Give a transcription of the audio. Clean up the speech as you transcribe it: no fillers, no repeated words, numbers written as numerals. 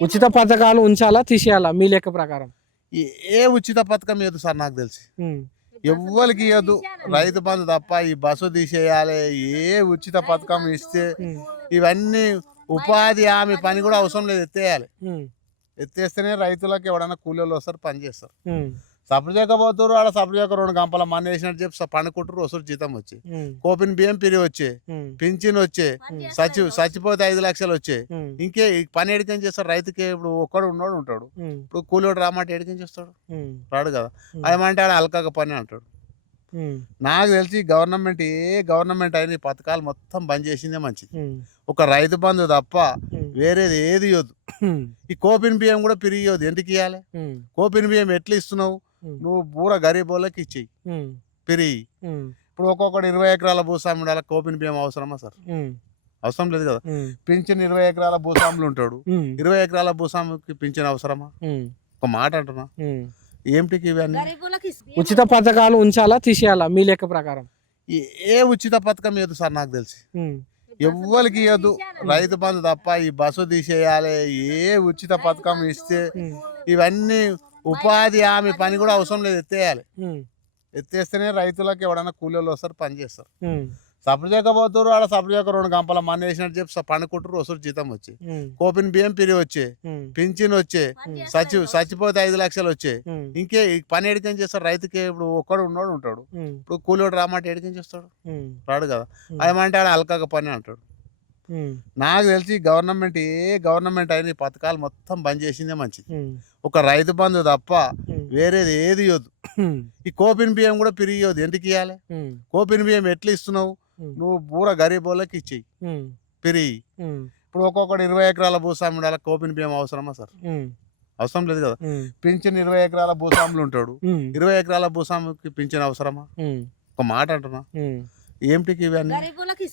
ఉచిత పథకాలు ఉంచాలా తీసేయాలా మీ లెక్క ప్రకారం? ఏ ఉచిత పథకం ఏదు సార్ నాకు తెలిసి ఎవ్వరికి ఇవ్వద్దు, రైతు బంధు తప్ప. ఈ బస్సు తీసేయాలి. ఏ ఉచిత పథకం ఇస్తే ఇవన్నీ ఉపాధి హామీ పని కూడా అవసరం లేదు, ఎత్తేయాలి. ఎత్తేస్తేనే రైతులకు ఎవడన్నా కూలీలు వస్తారు, పని చేస్తారు. సప్లై చేయకపోతారు, ఆడ సప్లై చేయక 2 గంపల మన్ను వేసినట్టు చెప్పి పండుకుంటారు. వసూరు జీతం వచ్చి, కోపిన్ బియ్యం పిరి వచ్చే, పింఛన్ వచ్చే, చచ్చిపోతే 5 లక్షలు వచ్చే. ఇంకే పని ఎడికం చేస్తారు రైతుకి? ఇప్పుడు ఒక్కడు ఉన్నాడు ఉంటాడు, ఇప్పుడు కూలీడు రామంటే ఎడికం చేస్తాడు? రాడు కదా. ఏమంటే ఆడ అల్కాక పని అంటాడు. నాకు తెలిసి గవర్నమెంట్ అయిన ఈ పథకాలు మొత్తం బంద్ చేసిందే మంచిది. ఒక రైతు బంధు తప్ప వేరేది ఏది ఇవ్వద్దు. ఈ కోపిన్ బియ్యం కూడా పిరిగియొద్దు. ఎందుకు ఇవ్వాలి? కోపిన్ బియ్యం ఎట్లా ఇస్తున్నావు నువ్వు? పూర గరీబ్ వాళ్ళకి ఇచ్చేయి పిరిగి. ఇప్పుడు ఒక్కొక్కటి 20 ఎకరాల భూస్వామి ఉండాలి, కోపిన్ బియ్యం అవసరమా సార్? అవసరం లేదు కదా. పింఛన్ 20 ఎకరాల భూస్వాములు ఉంటాడు, 20 ఎకరాల భూస్వామికి పింఛన్ అవసరమా? ఒక మాట అంటున్నా, ఏమిటికి ఇవన్నీ? ఉచిత పథకాలు ఉంచాలా తీసేయాలా మీ లెక్క ప్రకారం? ఏ ఉచిత పథకం ఏదు సార్ నాకు తెలిసి ఎవ్వరికి ఇవ్వద్దు, రైతు బంధు తప్ప. ఈ బస్సు తీసేయాలి. ఏ ఉచిత పథకం ఇస్తే ఇవన్నీ ఉపాధి హామీ పని కూడా అవసరం లేదు, ఎత్తేయాలి. ఎత్తేస్తేనే రైతులకు ఎవడన్నా కూలీలు వస్తారు, పని చేస్తారు. సప్లై చేయకపోతారు, ఆడ సప్లై చేయక 2 గంపల మన్ను వేసినట్టు చెప్పి పండుకుంటారు. వసూరు జీతం వచ్చి, కోపిన్ బియ్యం పిరి వచ్చే, పింఛన్ వచ్చే, చచ్చిపోతే 5 లక్షలు వచ్చే. ఇంకే పని ఎడికం చేస్తారు రైతుకి? ఇప్పుడు ఒక్కడు ఉన్నాడు ఉంటాడు, ఇప్పుడు కూలీడు రామంటే ఎడికం చేస్తాడు? రాడు కదా. ఏమంటే ఆడ అల్కాక పని అంటాడు. నాకు తెలిసి గవర్నమెంట్ అయిన ఈ పథకాలు మొత్తం బంద్ చేసిందే మంచిది. ఒక రైతు బంధు తప్ప వేరేది ఏది ఇవ్వద్దు. ఈ కోపిన్ బియ్యం కూడా పిరిగియొద్దు. ఎందుకు ఇవ్వాలి? కోపిన్ బియ్యం ఎట్లా ఇస్తున్నావు నువ్వు? పూర గరీబ్ వాళ్ళకి ఇచ్చేయి పిరిగి. ఇప్పుడు ఒక్కొక్కటి 20 ఎకరాల భూస్వామి ఉండాలి, కోపిన్ బియ్యం అవసరమా సార్? అవసరం లేదు కదా. పింఛన్ 20 ఎకరాల భూస్వాములు ఉంటాడు, 20 ఎకరాల భూస్వామికి పింఛన్ అవసరమా? ఒక మాట అంటున్నా, ఏమిటికి ఇవన్నీ?